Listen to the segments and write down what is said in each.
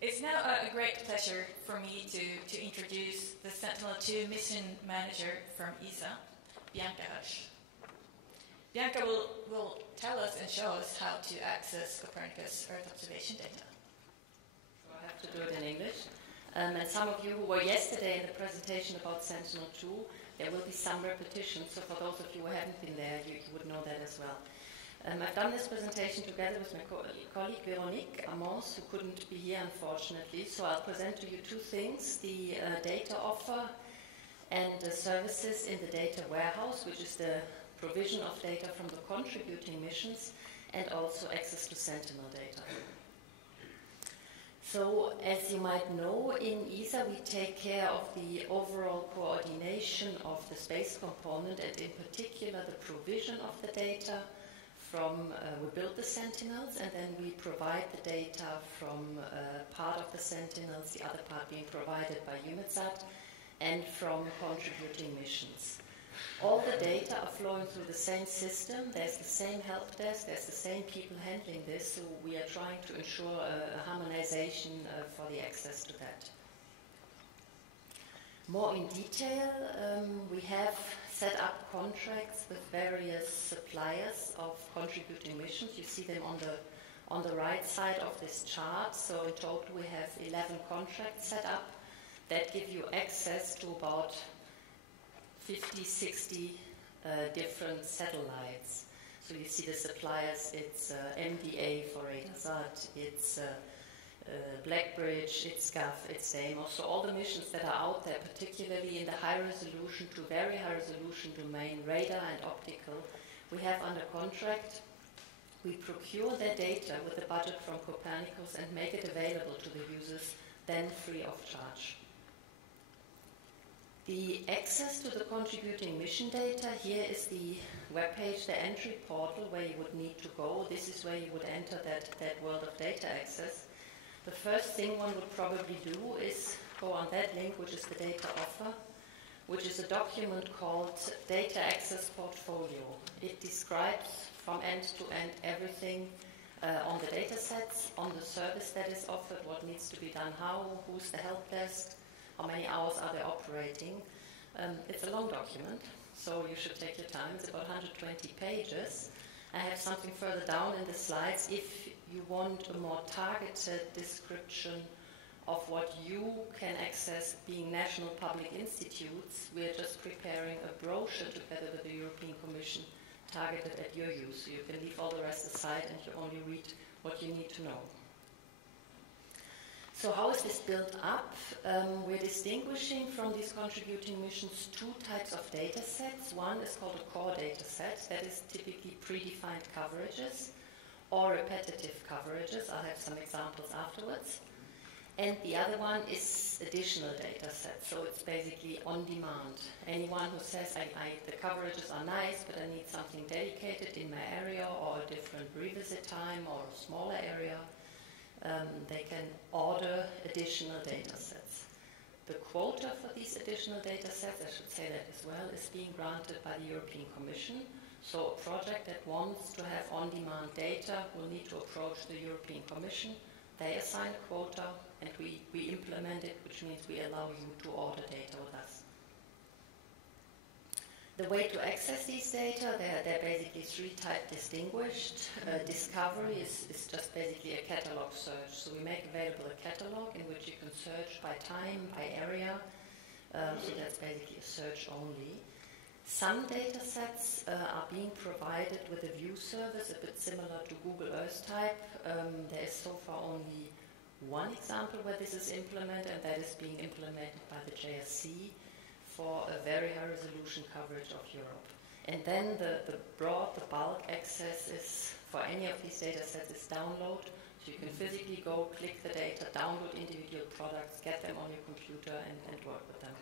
It's now a great pleasure for me to introduce the Sentinel-2 mission manager from ESA, Bianca Hoersch. Bianca will tell us and show us how to access Copernicus Earth observation data. So I have to do it in English. And some of you who were yesterday in the presentation about Sentinel-2, there will be some repetition, so for those of you who haven't been there, you would know that as well. I've done this presentation together with my colleague Veronique Amons, who couldn't be here unfortunately, so I'll present to you two things, the data offer and the services in the data warehouse, which is the provision of data from the contributing missions, and also access to Sentinel data. So, as you might know, in ESA we take care of the overall coordination of the space component, and in particular the provision of the data from, we build the Sentinels, and then we provide the data from part of the Sentinels, the other part being provided by EUMETSAT, and from contributing missions. All the data are flowing through the same system, there's the same help desk, there's the same people handling this, so we are trying to ensure a harmonization for the access to that. More in detail, we have set up contracts with various suppliers of contributing missions. You see them on the right side of this chart. So in total we have 11 contracts set up that give you access to about 50, 60 different satellites. So you see the suppliers, it's MDA for Radasat, it's Blackbridge, it's SCAF, it's Deimos. So all the missions that are out there, particularly in the high resolution to very high resolution domain, radar and optical, we have under contract. We procure their data with the budget from Copernicus and make it available to the users, then free of charge. The access to the contributing mission data, here is the webpage, the entry portal where you would need to go. This is where you would enter that world of data access. The first thing one would probably do is go on that link, which is the data offer, which is a document called Data Access Portfolio. It describes from end to end everything on the data sets, on the service that is offered, what needs to be done, how, who's the help desk, how many hours are they operating. It's a long document, so you should take your time. It's about 120 pages. I have something further down in the slides if you want a more targeted description of what you can access being national public institutes. We're just preparing a brochure together with the European Commission targeted at your use. So you can leave all the rest aside and you only read what you need to know. So how is this built up? We're distinguishing from these contributing missions two types of data sets. One is called a core data set, that is typically predefined coverages or repetitive coverages. I'll have some examples afterwards. And the other one is additional data sets, so it's basically on demand. Anyone who says, the coverages are nice, but I need something dedicated in my area or a different revisit time or a smaller area, they can order additional data sets. The quota for these additional data sets, I should say that as well, is being granted by the European Commission. So a project that wants to have on-demand data will need to approach the European Commission. They assign a quota and we implement it, which means we allow you to order data with us. The way to access these data, they're basically three types distinguished. Discovery is just basically a catalog search. So we make available a catalog in which you can search by time, by area. So that's basically a search only. Some data sets are being provided with a view service, a bit similar to Google Earth type. There is so far only one example where this is implemented, and that is being implemented by the JSC for a very high resolution coverage of Europe. And then the bulk access is, for any of these data sets, is download. So you can physically go, click the data, download individual products, get them on your computer and work with them.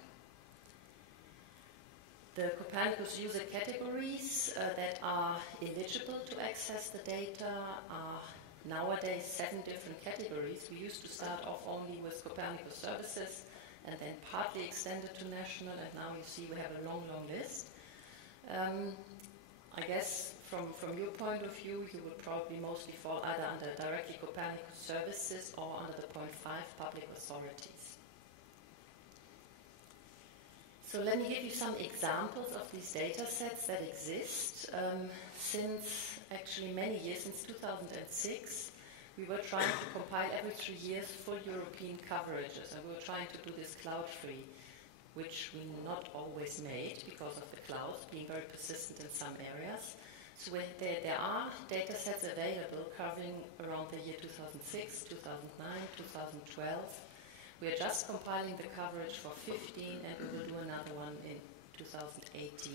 The Copernicus user categories that are eligible to access the data are nowadays 7 different categories. We used to start off only with Copernicus services and then partly extended to national, and now you see we have a long, long list. I guess from your point of view, you would probably mostly fall either under directly Copernicus services or under the 0.5 public authorities. So let me give you some examples of these data sets that exist. Since actually many years, since 2006, we were trying to compile every 3 years full European coverages, and we were trying to do this cloud-free, which we not always made because of the clouds being very persistent in some areas. So there are data sets available covering around the year 2006, 2009, 2012. We are just compiling the coverage for 15, and we will do another one in 2018.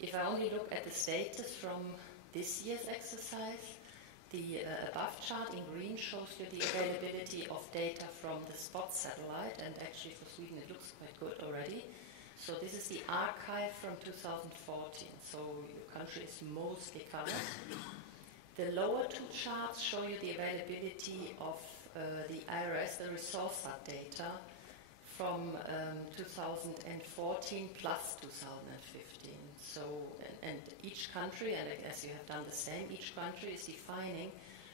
If I only look at the status from this year's exercise, the above chart in green shows you the availability of data from the SPOT satellite, and actually for Sweden it looks quite good already. So this is the archive from 2014, so your country is mostly covered. The lower two charts show you the availability of the IRS, the resource data from 2014 plus 2015. So, and each country, and as you have done the same, each country is defining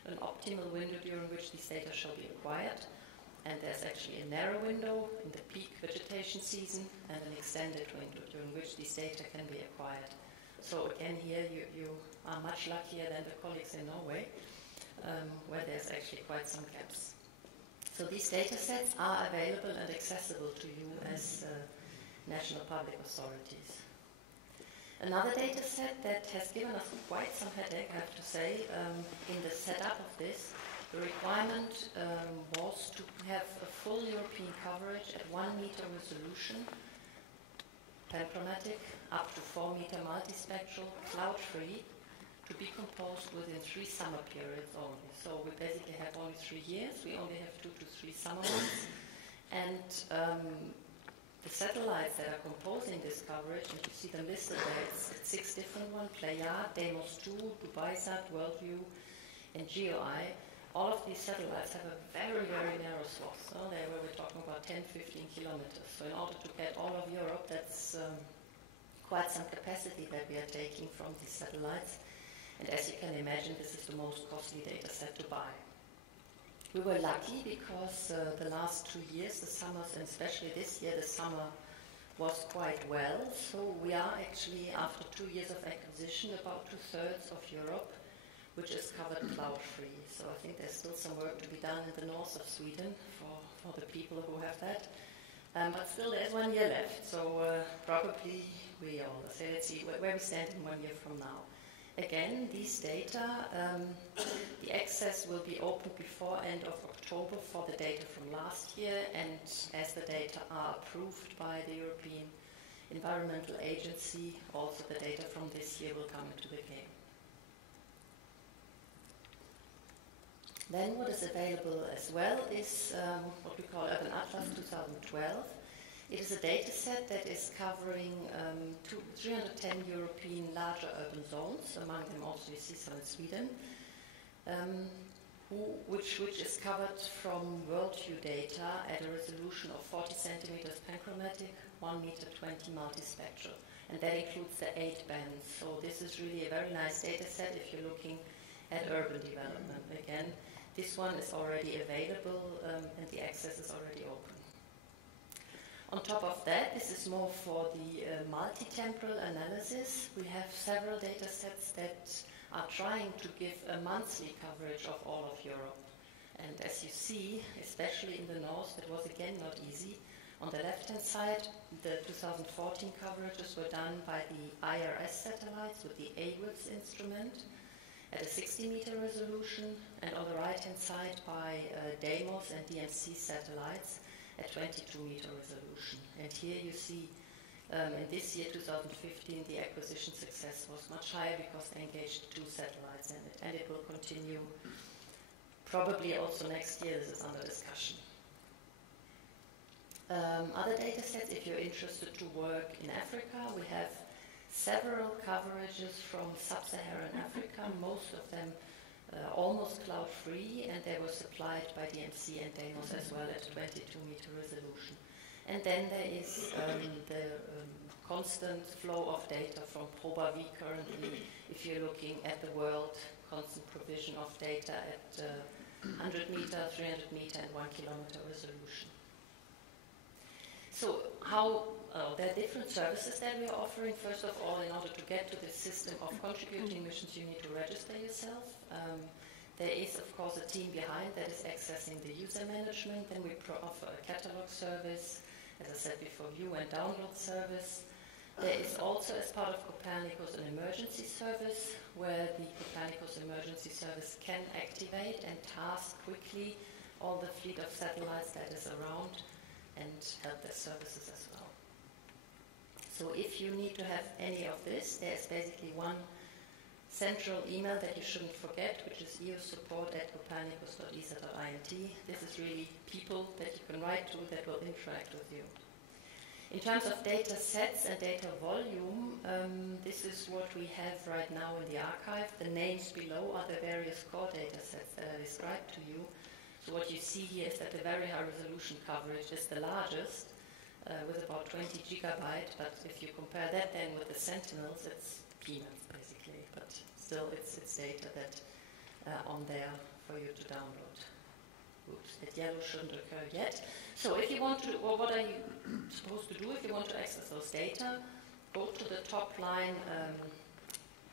an optimal window during which these data shall be acquired. And there's actually a narrow window in the peak vegetation season and an extended window during which these data can be acquired. So again, here you are much luckier than the colleagues in Norway, where there's actually quite some gaps. So these data sets are available and accessible to you as national public authorities. Another data set that has given us quite some headache, I have to say, in the setup of this, the requirement was to have a full European coverage at 1 meter resolution, panchromatic, up to 4 meter multispectral, cloud-free, to be composed within 3 summer periods only. So we basically have only 3 years. We only have 2 to 3 summer ones. And the satellites that are composing this coverage, and you see them listed there, it's 6 different ones: Playa, Deimos 2, Dubaisat, Worldview, and GeoEye. All of these satellites have a very, very narrow swath. So we're talking about 10, 15 kilometers. So in order to get all of Europe, that's quite some capacity that we are taking from these satellites. And as you can imagine, this is the most costly data set to buy. We were lucky because the last 2 years, the summers, and especially this year, the summer was quite well. So we are actually, after 2 years of acquisition, about 2/3 of Europe, which is covered cloud-free. So I think there's still some work to be done in the north of Sweden for the people who have that. But still, there's 1 year left. So probably let's see where we stand in 1 year from now. Again, these data, the access will be open before end of October for the data from last year, and as the data are approved by the European Environmental Agency, also the data from this year will come into the game. Then what is available as well is what we call Urban Atlas 2012. It is a data set that is covering 310 European larger urban zones, among them also you see some in Sweden, which is covered from worldview data at a resolution of 40 centimeters panchromatic, 1 meter 20 multispectral, and that includes the 8 bands. So this is really a very nice data set if you're looking at urban development. Again, this one is already available and the access is already open. On top of that, this is more for the multi-temporal analysis. We have several data sets that are trying to give a monthly coverage of all of Europe. And as you see, especially in the north, that was again not easy. On the left-hand side, the 2014 coverages were done by the IRS satellites with the AWITS instrument at a 60-meter resolution, and on the right-hand side by Deimos and DMC satellites at 22-meter resolution. And here you see, in this year, 2015, the acquisition success was much higher because they engaged 2 satellites in it, and it will continue probably also next year. This is under discussion. Other data sets, if you're interested to work in Africa, we have several coverages from Sub-Saharan Africa, most of them almost cloud-free, and they were supplied by DMC and Deimos as well at 22-meter resolution. And then there is the constant flow of data from ProbaV currently, if you're looking at the world, constant provision of data at 100 meter, 300 meter, and 1 kilometer resolution. So there are different services that we are offering. First of all, in order to get to this system of contributing missions, you need to register yourself. There is, of course, a team behind that is accessing the user management. Then we offer a catalog service, as I said before, view and download service. There is also, as part of Copernicus, an emergency service where the Copernicus emergency service can activate and task quickly all the fleet of satellites that is around and help their services as well. So if you need to have any of this, there's basically one central email that you shouldn't forget, which is eusupport@copernicus.esa.int. This is really people that you can write to that will interact with you. In terms of data sets and data volume, this is what we have right now in the archive. The names below are the various core data sets that I described to you. So what you see here is that the very high resolution coverage is the largest, with about 20 gigabyte, but if you compare that then with the Sentinels, it's peanuts basically, but still it's data that on there for you to download. Oops, that yellow shouldn't occur yet. So if you want to, or what are you supposed to do if you want to access those data? Go to the top line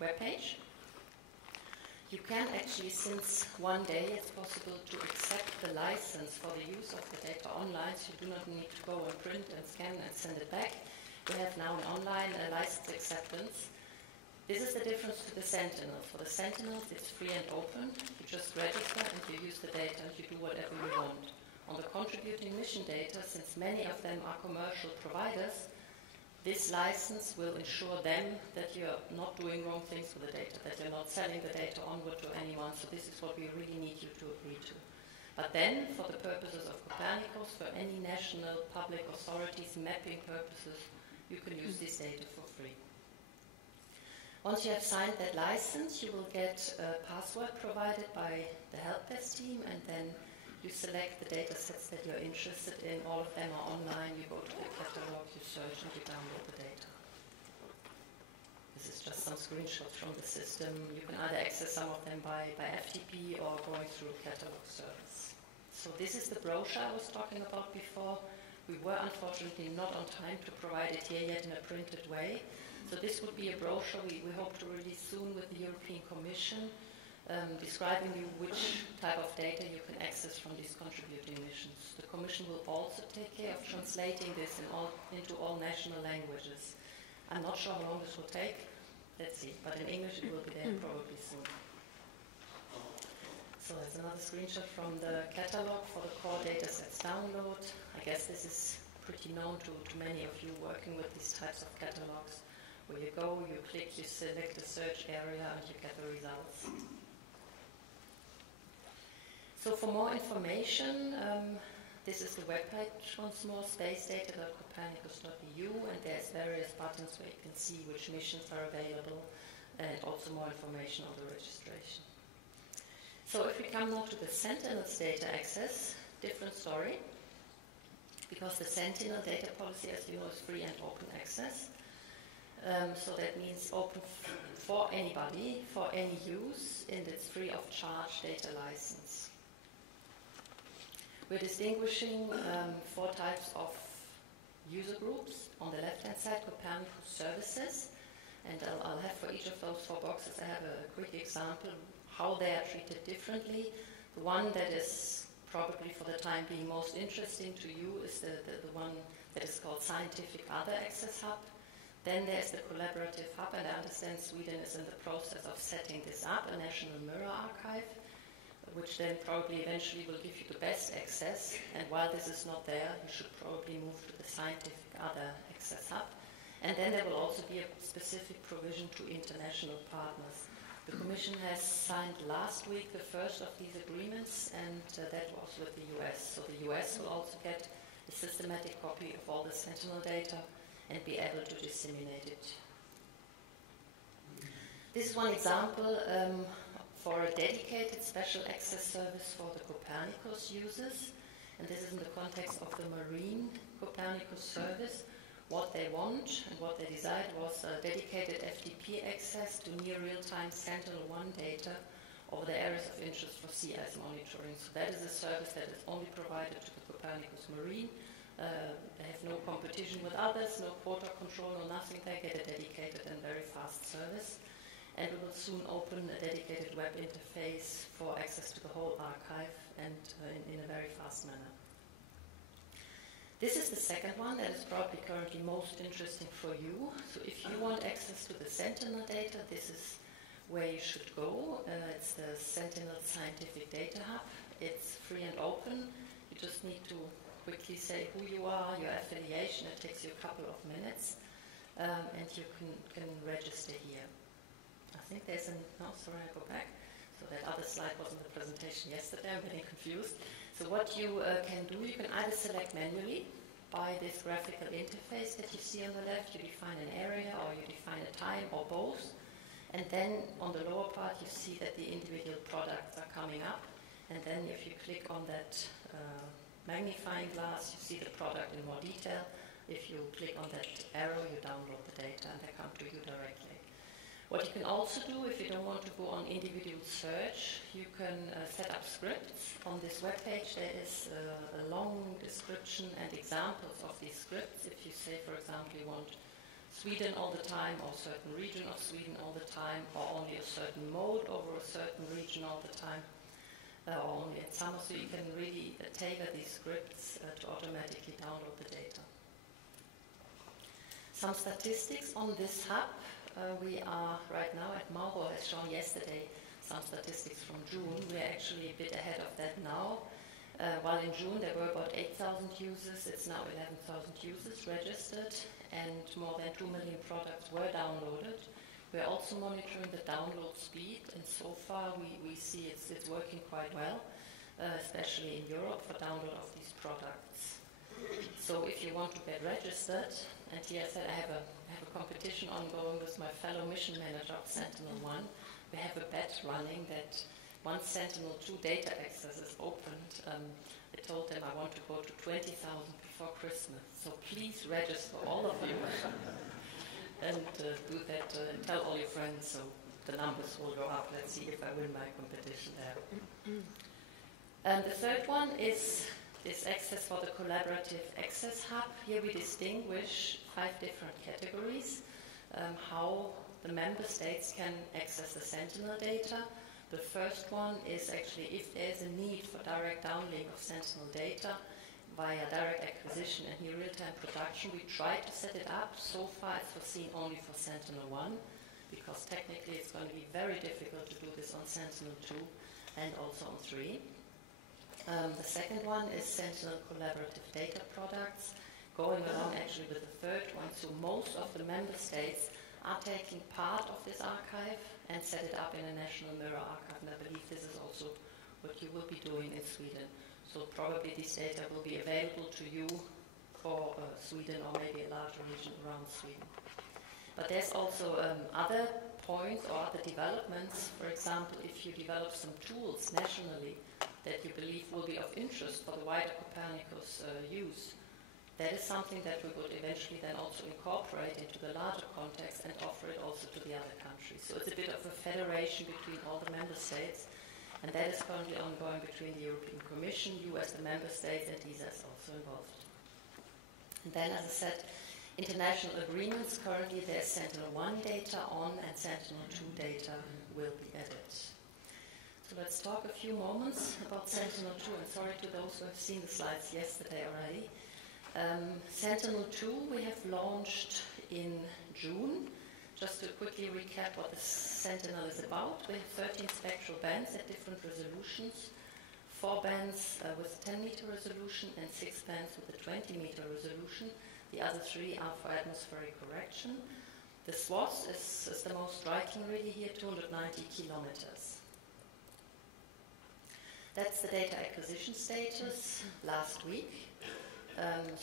webpage. You can actually, since one day, it's possible to accept the license for the use of the data online, so you do not need to go and print and scan and send it back. We have now an online license acceptance. This is the difference to the Sentinel. For the Sentinels, it's free and open. You just register and you use the data and you do whatever you want. On the contributing mission data, since many of them are commercial providers, this license will ensure them that you're not doing wrong things with the data, that you're not selling the data onward to anyone. So this is what we really need you to agree to. But then, for the purposes of Copernicus, for any national public authorities, mapping purposes, you can use this data for free. Once you have signed that license, you will get a password provided by the help desk team, and then you select the data sets that you're interested in. All of them are online. You go to the catalog, you search, and you download the data. This is just some screenshots from the system. You can either access some of them by FTP or going through catalog service. So this is the brochure I was talking about before. We were unfortunately not on time to provide it here yet in a printed way. So this would be a brochure we hope to release soon with the European Commission, describing you which type of data you can access from these contributing missions. The Commission will also take care of translating this into all national languages. I'm not sure how long this will take. Let's see. But in English it will be there probably soon. So there's another screenshot from the catalog for the core data sets download. I guess this is pretty known to many of you working with these types of catalogs. Where you go, you click, you select the search area, and you get the results. So for more information, this is the webpage once more, spacedata.copernicus.eu, and there's various buttons where you can see which missions are available, and also more information on the registration. So if we come now to the Sentinel's data access, different story, because the Sentinel data policy, as you know, is free and open access. So that means open for anybody, for any use, and it's free of charge data license. We're distinguishing 4 types of user groups. On the left-hand side, Copernicus services, and I'll have for each of those 4 boxes, I have a quick example how they are treated differently. The one that is probably for the time being most interesting to you is the one that is called Scientific Other Access Hub. Then there's the Collaborative Hub, and I understand Sweden is in the process of setting this up, a national mirror archive, which then probably eventually will give you the best access. And while this is not there, you should probably move to the Scientific Other Access Hub. And then there will also be a specific provision to international partners. The Commission has signed last week the first of these agreements, and that was with the US. So the US will also get a systematic copy of all the Sentinel data and be able to disseminate it. This is one example for a dedicated special access service for the Copernicus users, and this is in the context of the Marine Copernicus service. What they want and what they desired was a dedicated FTP access to near real-time Sentinel-1 data over the areas of interest for sea ice monitoring. So that is a service that is only provided to the Copernicus Marine. They have no competition with others, no quota control, no nothing. They get a dedicated and very fast service. And we will soon open a dedicated web interface for access to the whole archive and in a very fast manner. This is the second one that is probably currently most interesting for you. So if you want access to the Sentinel data, this is where you should go. It's the Sentinel Scientific Data Hub. It's free and open. You just need to quickly say who you are, your affiliation. It takes you a couple of minutes, and you can register here. I think there's sorry, I go back. So that other slide was in the presentation yesterday. I'm getting confused. So what you can do, you can either select manually by this graphical interface that you see on the left. You define an area or you define a time or both. And then on the lower part, you see that the individual products are coming up. And then if you click on that magnifying glass, you see the product in more detail. If you click on that arrow, you download the data and they come to you directly. What you can also do, if you don't want to go on individual search, you can set up scripts. On this webpage, there is a long description and examples of these scripts. If you say, for example, you want Sweden all the time, or a certain region of Sweden all the time, or only a certain mode over a certain region all the time, or only in summer, so you can really tailor these scripts to automatically download the data. Some statistics on this hub. We are right now at Mauro has shown yesterday some statistics from June. We are actually a bit ahead of that now. While in June there were about 8,000 users, it's now 11,000 users registered, and more than 2 million products were downloaded. We're also monitoring the download speed, and so far we see it's working quite well, especially in Europe for download of these products. So if you want to get registered, and here I said I have a competition ongoing with my fellow mission manager of Sentinel-1. We have a bet running that once Sentinel-2 data access is opened, I told them I want to go to 20,000 before Christmas. So please register, all of you, and do that. Tell all your friends, so the numbers will go up. Let's see if I win my competition there. And the third one is this access for the Collaborative Access Hub. Here we distinguish 5 different categories, how the member states can access the Sentinel data. The first one is actually if there's a need for direct downlink of Sentinel data via direct acquisition and near real-time production. We try to set it up. So far it's foreseen only for Sentinel-1, because technically it's going to be very difficult to do this on Sentinel-2 and also on 3. The second one is Sentinel Collaborative Data Products, going along actually with the third one. So most of the member states are taking part of this archive and set it up in a national mirror archive, and I believe this is also what you will be doing in Sweden. So probably this data will be available to you for Sweden or maybe a larger region around Sweden. But there's also other points or other developments. For example, if you develop some tools nationally that you believe will be of interest for the wider Copernicus use, that is something that we would eventually then also incorporate into the larger context and offer it also to the other countries. So it's a bit of a federation between all the member states, and that is currently ongoing between the European Commission, you as the member states, and ESA is also involved. And then, as I said, international agreements. Currently there's Sentinel-1 data on, and Sentinel-2 data will be added. So let's talk a few moments about Sentinel-2, and sorry to those who have seen the slides yesterday already. Sentinel-2 we have launched in June. Just to quickly recap what the Sentinel is about, we have 13 spectral bands at different resolutions, 4 bands with 10-meter resolution and 6 bands with a 20-meter resolution. The other 3 are for atmospheric correction. The swath is the most striking really here, 290 kilometers. That's the data acquisition status last week.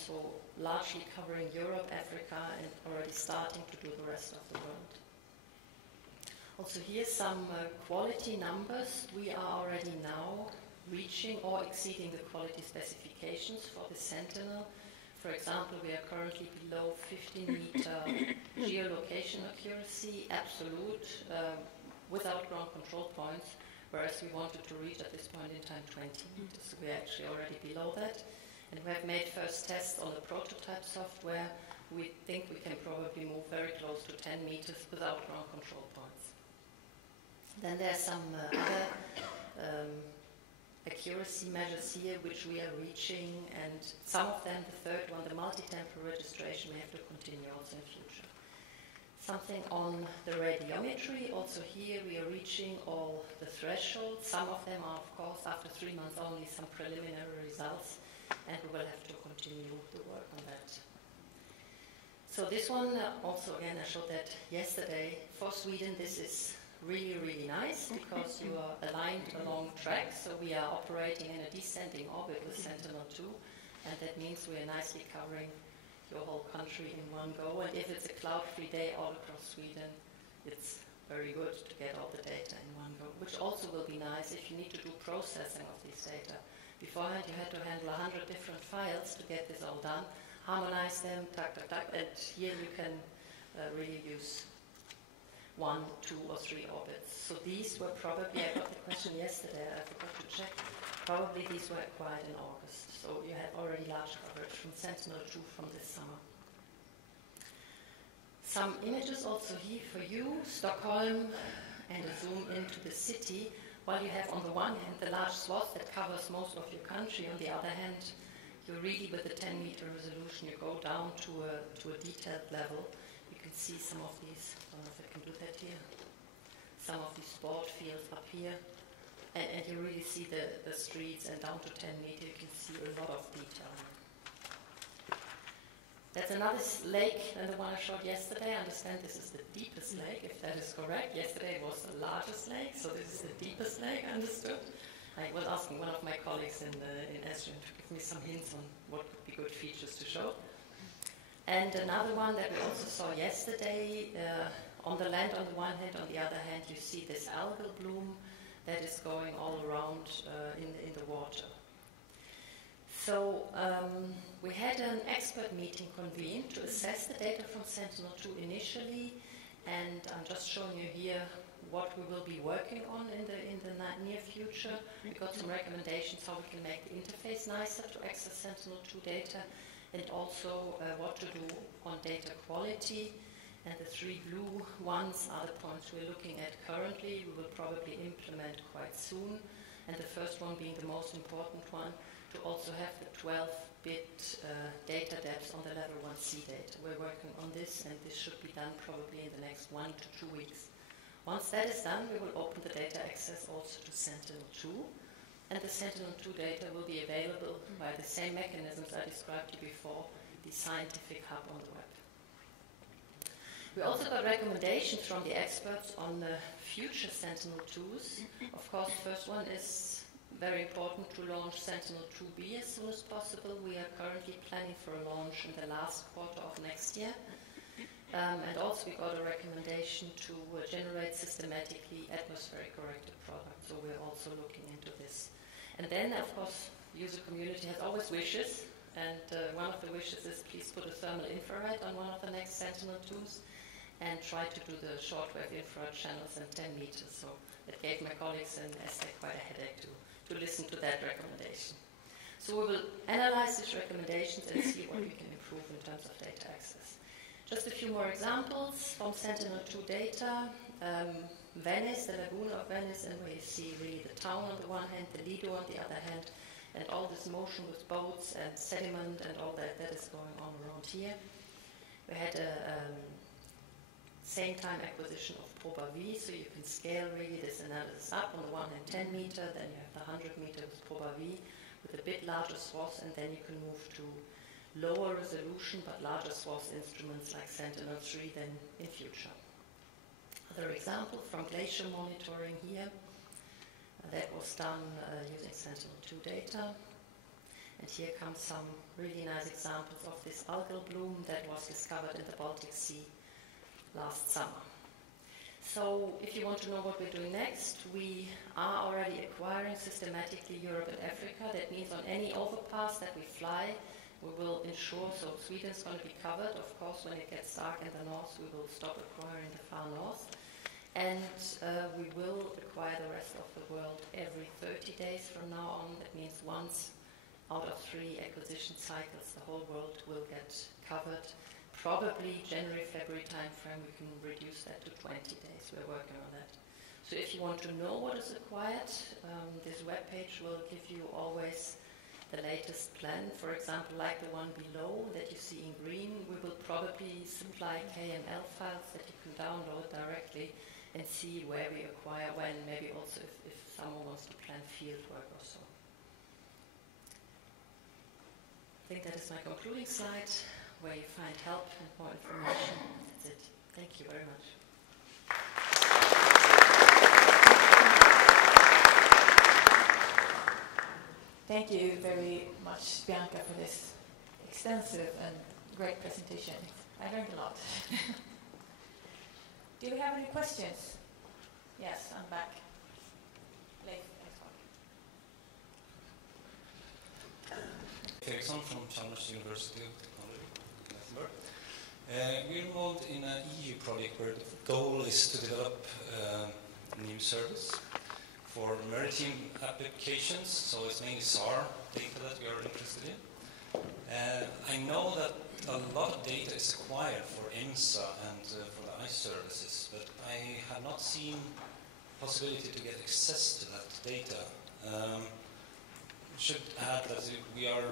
So largely covering Europe, Africa, and already starting to do the rest of the world. Also here some quality numbers. We are already now reaching or exceeding the quality specifications for the Sentinel. For example, we are currently below 15-meter geolocation accuracy, absolute, without ground control points. whereas we wanted to reach at this point in time 20 meters. So we're actually already below that. And we have made first tests on the prototype software. We think we can probably move very close to 10 meters without ground control points. Then there are some other accuracy measures here which we are reaching, and some of them, the third one, the multi-temporal registration, we have to continue also in future. Something on the radiometry, also here we are reaching all the thresholds. Some of them are, of course, after 3 months only some preliminary results, and we will have to continue the work on that. So this one, also again, I showed that yesterday. For Sweden, this is really, really nice because you are aligned along tracks. So we are operating in a descending orbit with Sentinel-2, and that means we are nicely covering your whole country in one go. And if it's a cloud-free day all across Sweden, it's very good to get all the data in one go, which also will be nice if you need to do processing of these data. Beforehand, you had to handle 100 different files to get this all done, harmonize them, and here you can really use 1, 2, or 3 orbits. So these were probably, I got the question yesterday, I forgot to check, probably these were acquired in August. So you have already large coverage from Sentinel-2 from this summer. Some images also here for you, Stockholm, and a zoom into the city. While you have on the one hand the large swath that covers most of your country, on the other hand, you really with the 10-meter resolution, you go down to a detailed level. You can see some of these, I don't know if I can do that here, some of these sport fields up here, and you really see the streets, and down to 10 meters you can see a lot of detail. That's another lake than the one I showed yesterday. I understand this is the deepest lake, if that is correct. Yesterday it was the largest lake, so this is the deepest lake, I understood. I was asking one of my colleagues in Esrin to give me some hints on what would be good features to show. And another one that we also saw yesterday, on the land on the one hand, on the other hand, you see this algal bloom that is going all around in the water. So we had an expert meeting convened to assess the data from Sentinel-2 initially, and I'm just showing you here what we will be working on in the near future. We got some recommendations how we can make the interface nicer to access Sentinel-2 data, and also what to do on data quality. And the 3 blue ones are the points we're looking at currently. We will probably implement quite soon. And the first one being the most important one, to also have the 12-bit data depth on the level 1C data. We're working on this, and this should be done probably in the next 1 to 2 weeks. Once that is done, we will open the data access also to Sentinel-2, and the Sentinel-2 data will be available by the same mechanisms I described to you before, the scientific hub on the web. We also got recommendations from the experts on the future Sentinel-2s. Of course, the first one is very important to launch Sentinel-2B as soon as possible. We are currently planning for a launch in the last quarter of next year. And also we got a recommendation to generate systematically atmospheric corrected products. So we're also looking into this. And then, of course, user community has always wishes. And one of the wishes is please put a thermal infrared on one of the next Sentinel-2s and try to do the shortwave infrared channels in 10 meters. So it gave my colleagues in ESA quite a headache to listen to that recommendation. So we will analyze these recommendations and see what we can improve in terms of data access. Just a few more examples from Sentinel-2 data. Venice, the lagoon of Venice, and where you see really the town on the one hand, the Lido on the other hand, and all this motion with boats and sediment and all that is going on around here. We had a same time acquisition of Proba V, so you can scale really this analysis up. On the one hand 10 meter, then you have the 100 meter with Proba V with a bit larger swath, and then you can move to lower resolution but larger swath instruments like Sentinel-3 then in future. Another example from glacier monitoring here. That was done using Sentinel-2 data. And here come some really nice examples of this algal bloom that was discovered in the Baltic Sea last summer. So if you want to know what we're doing next, we are already acquiring systematically Europe and Africa. That means on any overpass that we fly, we will ensure, so Sweden's going to be covered. Of course, when it gets dark in the north, we will stop acquiring the far north. And we will acquire the rest of the world every 30 days from now on. That means once out of 3 acquisition cycles, the whole world will get covered. Probably January, February timeframe, we can reduce that to 20 days. We're working on that. So if you want to know what is acquired, this webpage will give you always the latest plan. For example, like the one below that you see in green, we will probably supply KML files that you can download directly and see where we acquire when, maybe also if someone wants to plan field work or so. I think that is my concluding slide, where you find help and more information. That's it. Thank you very much. Thank you very much, Bianca, for this extensive and great presentation. I learned a lot. Do we have any questions? Yes, I'm back. Leif, next one. Eriksson from Chalmers University of Technology in Gothenburg. We're involved in an EU project where the goal is to develop a new service for maritime applications, so it's mainly SAR data that we are interested in. I know that a lot of data is acquired for EMSA and for the ice services, but I have not seen possibility to get access to that data. Should add that we are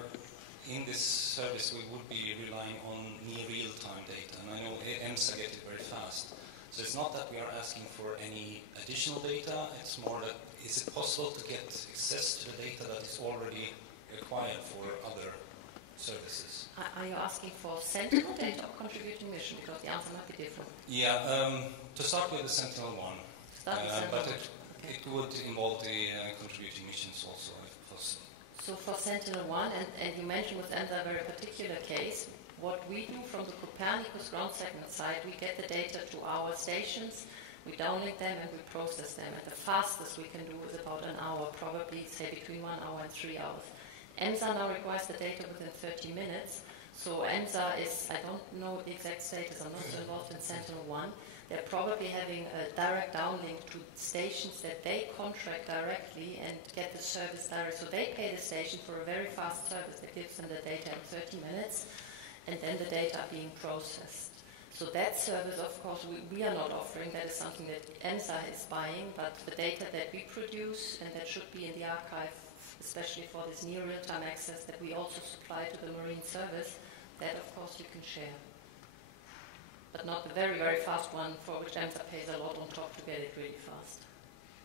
in this service, we would be relying on near real-time data, and I know EMSA get it very fast. So it's not that we are asking for any additional data, it's more that is it possible to get access to the data that is already acquired for other services? Are you asking for Sentinel data or contributing mission? Because the answer might be different. Yeah, to start with the Sentinel one, but it would involve the contributing missions also, if possible. So for Sentinel-1, and you mentioned with EMSA a very particular case, what we do from the Copernicus ground segment side, we get the data to our stations, we downlink them and we process them. And the fastest we can do is about an hour, probably say between 1 hour and 3 hours. EMSA now requires the data within 30 minutes. So EMSA is, I don't know the exact status, I'm not so involved in Sentinel-1. They're probably having a direct downlink to stations that they contract directly and get the service direct. So they pay the station for a very fast service that gives them the data in 30 minutes, and then the data are being processed. So that service, of course, we are not offering. That is something that EMSA is buying, but the data that we produce and that should be in the archive, especially for this near real-time access that we also supply to the marine service, that, of course, you can share. But not the very, very fast one for which EMSA pays a lot on top to get it really fast.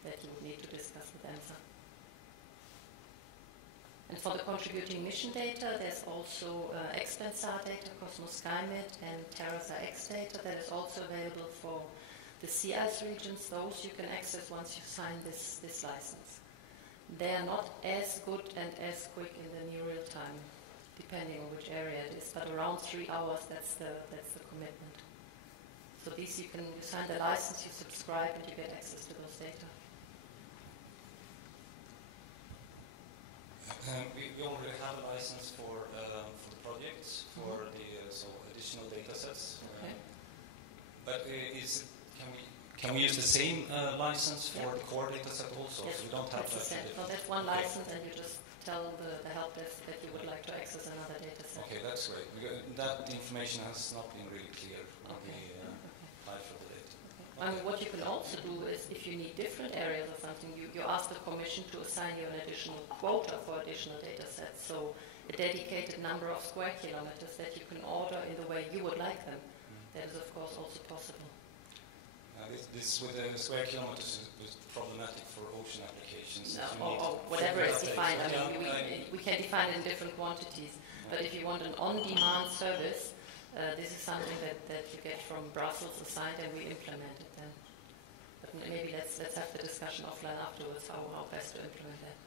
That you would need to discuss with EMSA. And for the contributing mission data, there's also Expansar data, Cosmos SkyMed, and TerraSAR X data that is also available for the sea ice regions. Those you can access once you sign this license. They are not as good and as quick in the near real time, depending on which area it is, but around 3 hours, that's the commitment. So these you sign the license, you subscribe, and you get access to those data. We already have a license for the projects, for the additional data sets. Okay. But can we use the same license for the core data set also? Yes, so we don't have that's that. that's one license, and you just tell the help desk that you would like to access another data set. Okay, that's great. That information has not been really clear when Okay. we applied for the data. Okay. I mean, what you can also do is, if you need different areas or something, you ask the Commission to assign you an additional quota for additional data sets. So a dedicated number of square kilometers that you can order in the way you would like them. That is, of course, also possible. This with the square kilometers is problematic for ocean applications. No, or whatever is defined. I mean, we can define it in different quantities. But if you want an on-demand service, this is something that you get from Brussels assigned, and we implement it then. But maybe let's have the discussion offline afterwards, how best to implement that.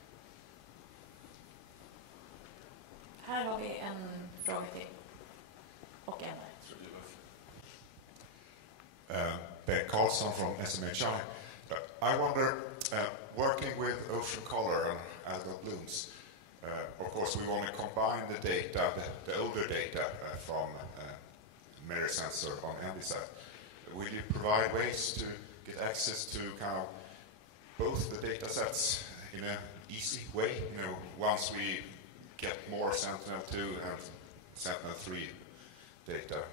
Här har vi en fråga till. Och en där. Ben Carlson from SMHI. I wonder, working with ocean color and algal blooms, of course we want to combine the data, the older data from mirror sensor on MDSAT. Will you provide ways to get access to kind of both the data sets in an easy way, once we get more Sentinel-2 and Sentinel-3 data?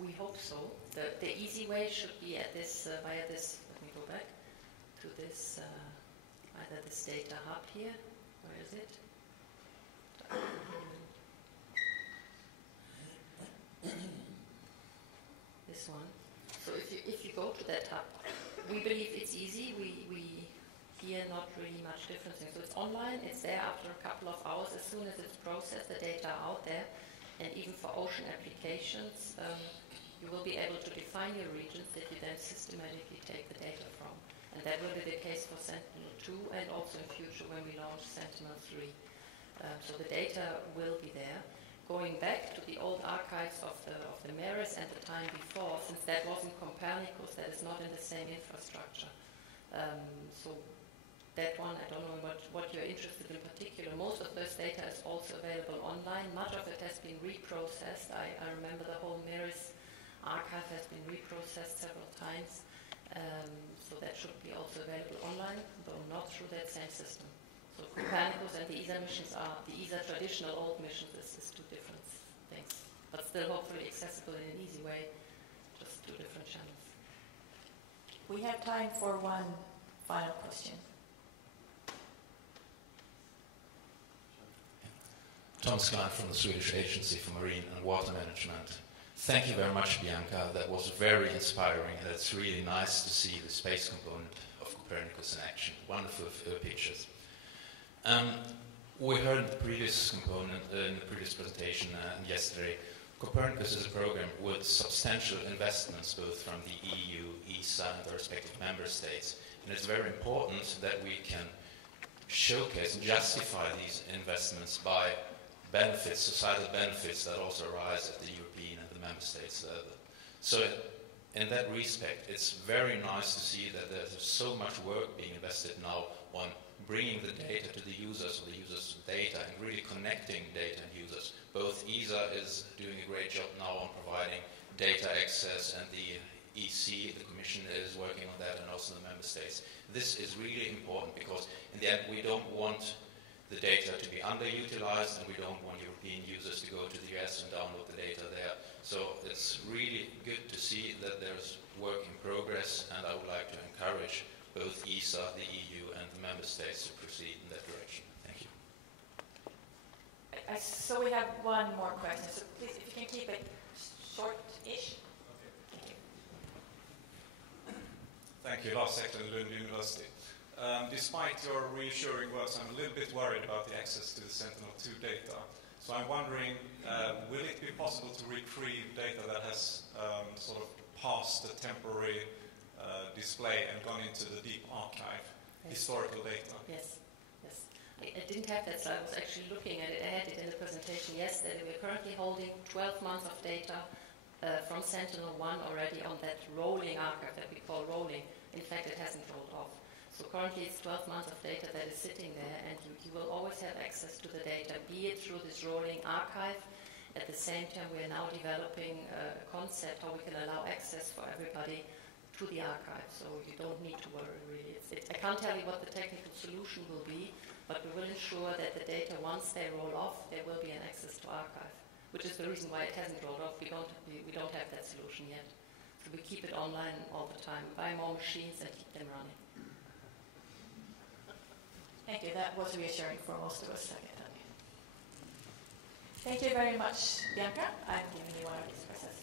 We hope so. The easy way should be at this, via this, let me go back to this, either this data hub here, where is it? This one. So if you go to that hub, we believe it's easy. We hear not really much difference. So it's online, it's there after a couple of hours. As soon as it's processed, the data are out there. And even for ocean applications, you will be able to define your regions that you then systematically take the data from. And that will be the case for Sentinel-2 and also in future when we launch Sentinel-3. So the data will be there. Going back to the old archives of the MERIS and the time before, since that wasn't Copernicus, that is not in the same infrastructure. So that one, I don't know what you're interested in particular. Most of this data is also available online. Much of it has been reprocessed. I remember the whole MERIS archive has been reprocessed several times. So that should be also available online, though not through that same system. So Copernicus and the ESA missions are, the ESA traditional old missions is two different things, but still hopefully accessible in an easy way, just two different channels. We have time for one final question. Thomas Klein from the Swedish Agency for Marine and Water Management. Thank you very much, Bianca. That was very inspiring, and it's really nice to see the space component of Copernicus in action. Wonderful pictures. We heard in the previous component, in the previous presentation yesterday, Copernicus is a program with substantial investments both from the EU, ESA, and the respective member states. And it's very important that we can showcase and justify these investments by benefits, societal benefits that also arise at the European and the member states level. So in that respect, it's very nice to see that there's so much work being invested now on bringing the data to the users, or the users' data, and really connecting data and users. Both ESA is doing a great job now on providing data access, and the EC, the Commission, is working on that, and also the member states. This is really important because in the end we don't want the data to be underutilized, and we don't want European users to go to the US and download the data there. So it's really good to see that there's work in progress, and I would like to encourage both ESA, the EU, and the member states to proceed in that direction. Thank you. So we have one more question. So please, if you can keep it short-ish. Okay. Thank you, Lars Eklund, Lund University. Despite your reassuring words, I'm a little bit worried about the access to the Sentinel-2 data. So I'm wondering, will it be possible to retrieve data that has sort of passed the temporary display and gone into the deep archive, historical data? Yes. I didn't have that slide. I was actually looking at it. I had it in the presentation yesterday. We're currently holding 12 months of data from Sentinel-1 already on that rolling archive that we call rolling. In fact, it hasn't rolled off. So currently it's 12 months of data that is sitting there, and you will always have access to the data, be it through this rolling archive. At the same time, we are now developing a concept how we can allow access for everybody to the archive, so you don't need to worry really. I can't tell you what the technical solution will be, but we will ensure that the data, once they roll off, there will be an access to archive, which is the reason why it hasn't rolled off. We don't have that solution yet. So we keep it online all the time, buy more machines and keep them running. Thank you. That was reassuring for most of us, I can tell you. Thank you very much, Bianca. I'm giving you one of these presents.